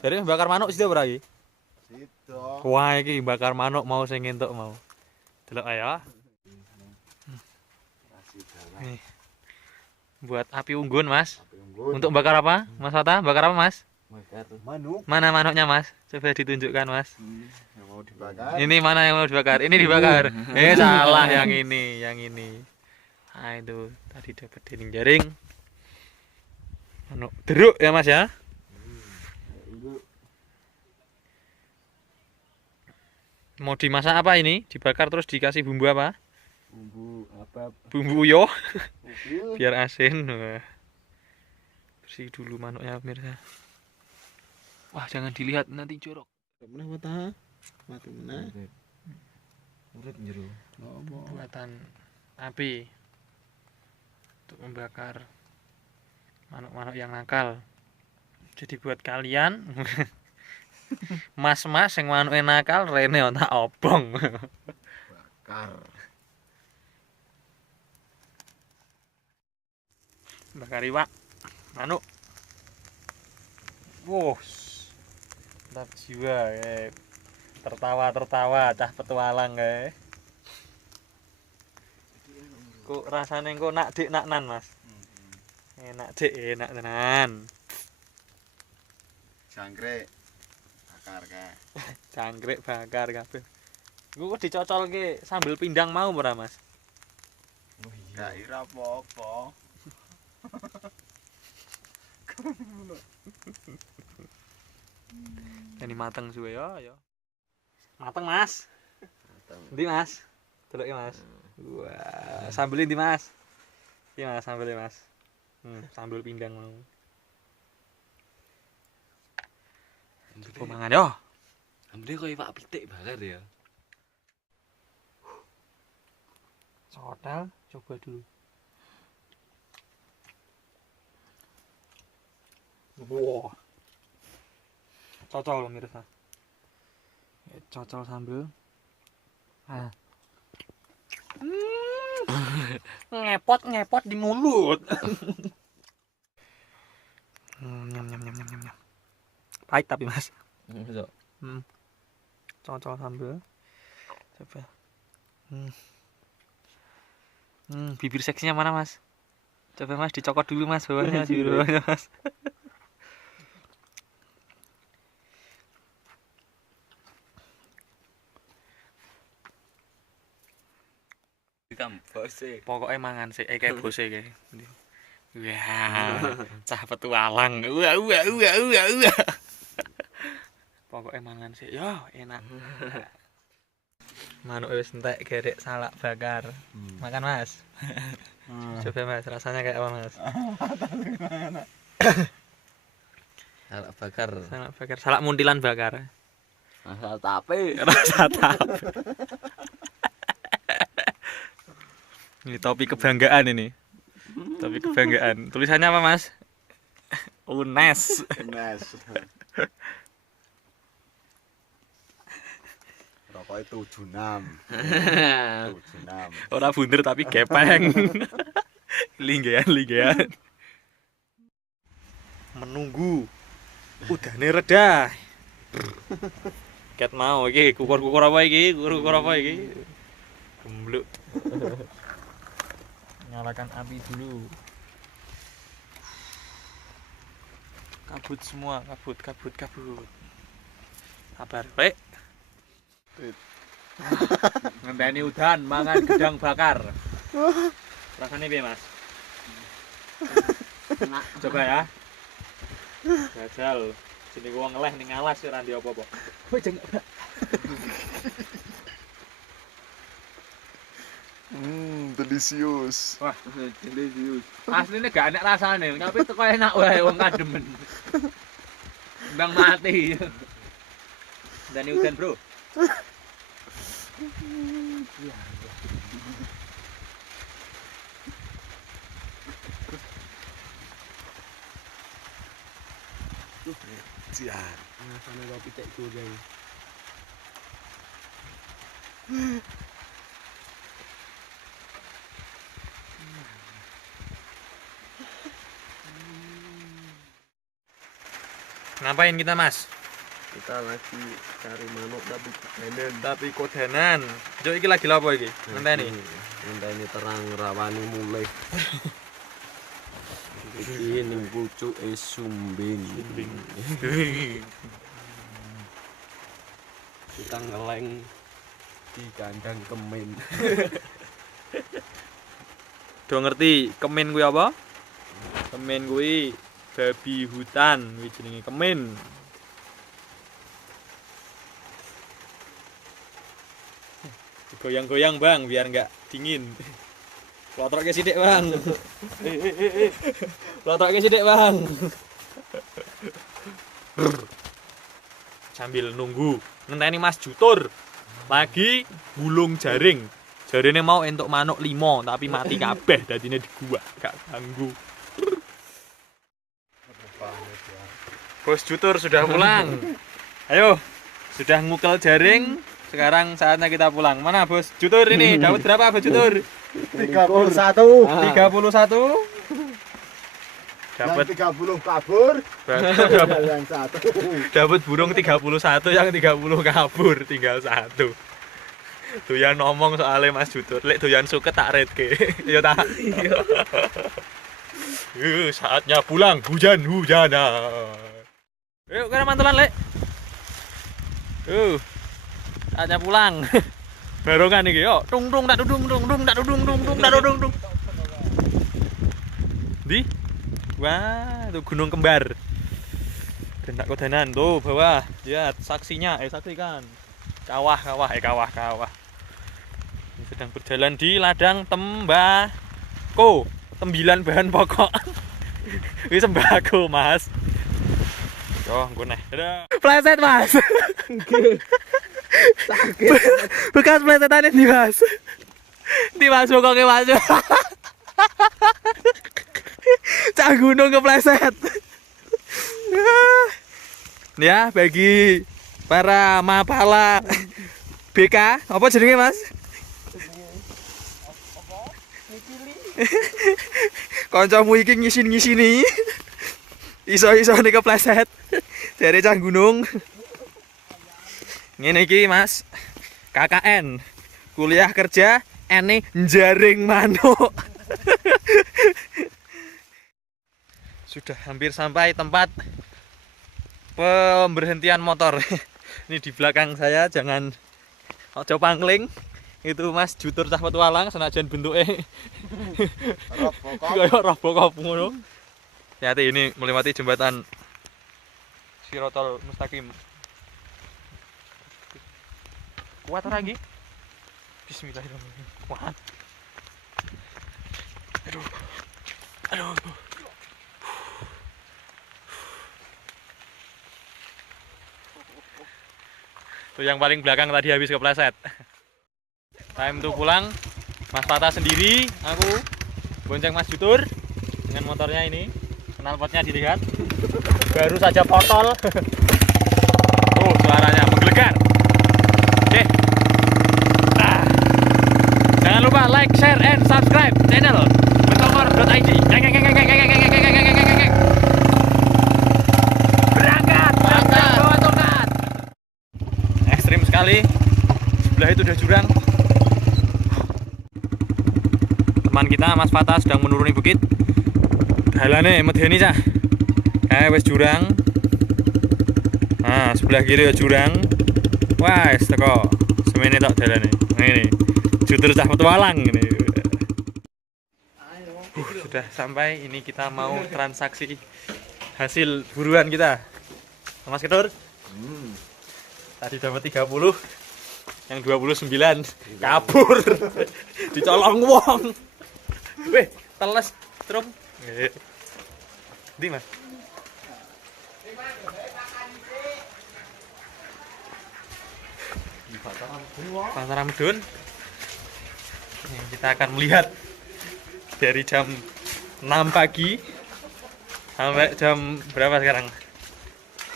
Jadi bakar manuk situ ora iki? Situ. Wah, iki bakar manuk mau sing entuk mau. Delok ae ya. Nih. Buat api unggun, Mas. Untuk bakar apa? Mas Fata, bakar apa, Mas? Manuk. Mana manuknya, Mas? Coba ditunjukkan, Mas. Yang mau dibakar. Ini mana yang mau dibakar? Ini dibakar. Salah yang ini, yang ini. Nah, itu tadi dapat jaring. Manuk deruk ya, Mas ya? Mau dimasak apa ini? Dibakar terus dikasih bumbu apa? Bumbu apa? Bumbu yo. Bumbu. Biar asin. Wah. Bersih dulu manuknya, pemirsa. Wah, jangan dilihat nanti jorok. Mana mata? Mati mana? Urip jero. Buatan api untuk membakar manuk-manuk yang nakal. Jadi buat kalian mas-mas yang manuke nakal rene tak obong. Bakar. Bakar iwak manuk. Wow. Mantap jiwa kayak tertawa cah petualang kayak. Kok rasane kok nak dik nak nan, Mas? Enak dik, enak tenan. Jangkrik. Bakar kae. Jangkrik bakar kabeh. Iku kok dicocolke sambel pindang mau ora, Mas? Oh iya. Gak ira apa-apa. Ini mateng suwe ya. Mateng, Mas. Mateng. Endi, Mas? Deloke, Mas. Wah, sambel endi, Mas? Iki, Mas, sambelnya, Mas. Sambel pindang mau. Coba mangan yo. Ambune koyo iwak pitik bakar ya. Hotel, coba dulu. Wow. Cocol pemirsa. Cocol sambel. Ngepot di mulut. Nyam. Pahit tapi, Mas. Iso. Cocol sambel. Coba. Bibir seksinya mana, Mas? Coba, Mas, dicokot dulu, Mas, bawahnya, di bawahnya, Mas. Bose. Pokoknya mangan sih, kayak bose kayak. Wah, cah petualang. Wah. Pokoknya mangan sih, yo enak. Manuk wis entek gerek salak bakar. Makan, Mas. Coba, Mas, rasanya kayak apa, Mas? Salak bakar. Salak bakar, salak muntilan bakar. Asal tape. Rasa tape. Ini topi kebanggaan ini. Topi kebanggaan. Tulisannya apa, Mas? UNES. Nes. Rokoknya 76. 76. Ora bunder tapi gepeng. Linggean. Menunggu. Udane reda. Ket mau iki, kukur-kukur apa iki? Kukur-kukur apa iki? Gembluk. Nyalakan api dulu. Kabut semua, kabut. Sabar, Rek. Ngenteni udan mangan gedang bakar. Rasanya piye, Mas? Coba ya. Gajal. Sini gua ngeleh ning alas ora ndi apa-apa. Kowe jeng. Delicious. Wah, delicious. Asline gak enak rasane, tapi teko enak wae wong kademen. Bang mati. Dani udan, Bro. Siap. Rasane kopi pitik goreng. Ngapain kita, Mas? Kita lagi cari manuk Tapi kodanan. Jok iki lagi lapo iki? Ngenteni. ini terang rawani mulai. Iki ning pucuke sumbing. Kita ngeleng di kandang kemen. Do ngerti kemen kuwi apa? Kemen kuwi babi hutan, kuwi jenenge kemen. Goyang-goyang, Bang, biar enggak dingin. Lotroke sithik, Bang. Lotroke sithik, Bang. Sambil nunggu ngenteni Mas Jutur lagi gulung jaring. Jarine mau entuk manuk 5 tapi mati kabeh dadine di gua, gak ganggu. Bos Jutur sudah pulang. Ayo, sudah ngukel jaring. Sekarang saatnya kita pulang. Mana Bos Jutur ini? Dapat berapa Bos Jutur? 31. 31. Dapat 30 kabur. Yang 1. Dapat burung 31, yang 30 kabur, tinggal 1. Doyan ngomong soalnya Mas Jutur, lek doyan suket tak redke. Ya tak. Saatnya pulang, hujan-hujanan. Yuk, kena mantulan, Lek. Saatnya pulang. Barongan iki, yo. Tung tung tak dudung tung tung tak dudung tung tung tak dudung tung. Di? Wah, itu gunung kembar. Gendak kodanan tuh bawah. Lihat saksinya, saksikan. Kawah. Ini sedang berjalan di ladang tembako. Tembilan bahan pokok. Ini sembako, Mas. Yo, engko neh. Dadah. Pleset, Mas. Sakit. Bekas plesetannya di Mas. Di Mas pokoknya Mas. Cak gunung kepleset. Ya, bagi para mapala BK, apa jenenge, Mas? Kancamu iki ngisin-ngisini. Iso-iso nih kepleset. Dari cah gunung. Ngene iki, Mas. KKN. Kuliah kerja ene jaring manuk. Sudah hampir sampai tempat pemberhentian motor. Ini di belakang saya, jangan ojo pangling. Itu Mas Jutur cah petualang senajan bentuke kayak Robocop ngono. Hati ini melewati jembatan Sirotol Mustaqim. Kuat lagi. Bismillahirrahmanirrahim. Kuat. Aduh. Tuh yang paling belakang tadi habis kepleset. Time tuh pulang. Mas Fatah sendiri, aku bonceng Mas Jutur dengan motornya ini. Knalpotnya dilihat. Baru saja potol. Oh, suaranya menggelegar. Oke. Jangan lupa like, share, and subscribe channel betongor.id. Berangkat. Bawa tongkat. Ekstrim sekali. Sebelah itu udah jurang. Teman kita Mas Fatah sedang menuruni bukit. Dalane medeni cah. Wis jurang. Nah, sebelah kiri ya jurang. Wes teko. Semene tok dalane. Ngene. Jutur cah petualang ini. Sudah sampai, ini kita mau transaksi hasil buruan kita. Mas Ketur. Tadi dapat 30. Yang 29 kabur. Dicolong wong. Weh, teles trum. Ndi, Mas? Pasar Medun. Kita akan melihat dari jam 6 pagi sampai jam berapa sekarang?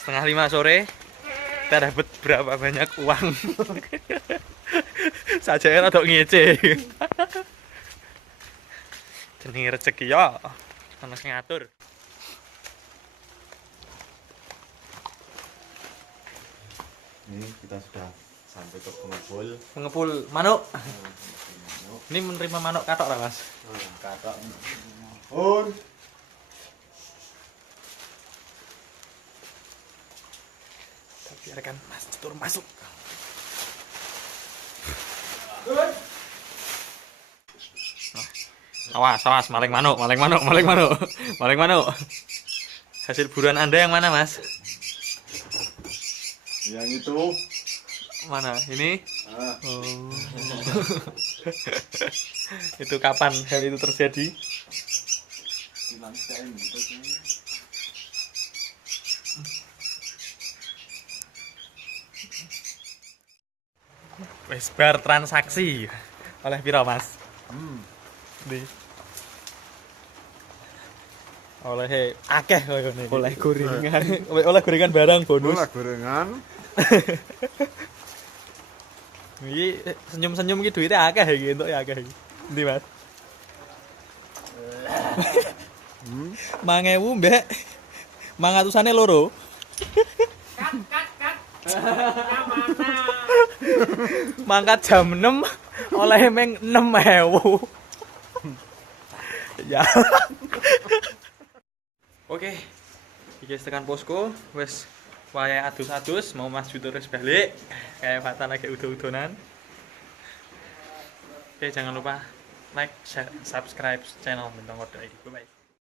Setengah 5 sore. Kita dapat berapa banyak uang. Saja ya rada ngece. Jenenge rezeki ya ana sing ngatur. Ini kita sudah sampai ke pengepul. Mengepul manuk. Ini menerima manuk katok lah Mas. Katok. Pun. Kita biarkan Mas Jutur masuk. Awas, maling manuk. Hasil buruan Anda yang mana, Mas? Yang itu. Mana? Ini? Ah. Oh. Itu kapan hal itu terjadi? Wes bar transaksi oleh piro Mas? Di oleh akeh koyo ngene. Oleh gorengan. Oleh gorengan barang bonus. Oleh gorengan. Iki senyum-senyum iki duite akeh iki entuk ya akeh iki. Endi Mas? 5.000 mbek 500-ane loro. Mangkat jam 6 oleh meng 6.000. Ya. Oke. Iki tekan posko wis wayahe adus-adus mau Mas Jutur wis balik. Kayak Fatan lagi udah-udonan. Oke, jangan lupa like, share, subscribe channel Bintang Kodok. Bye bye.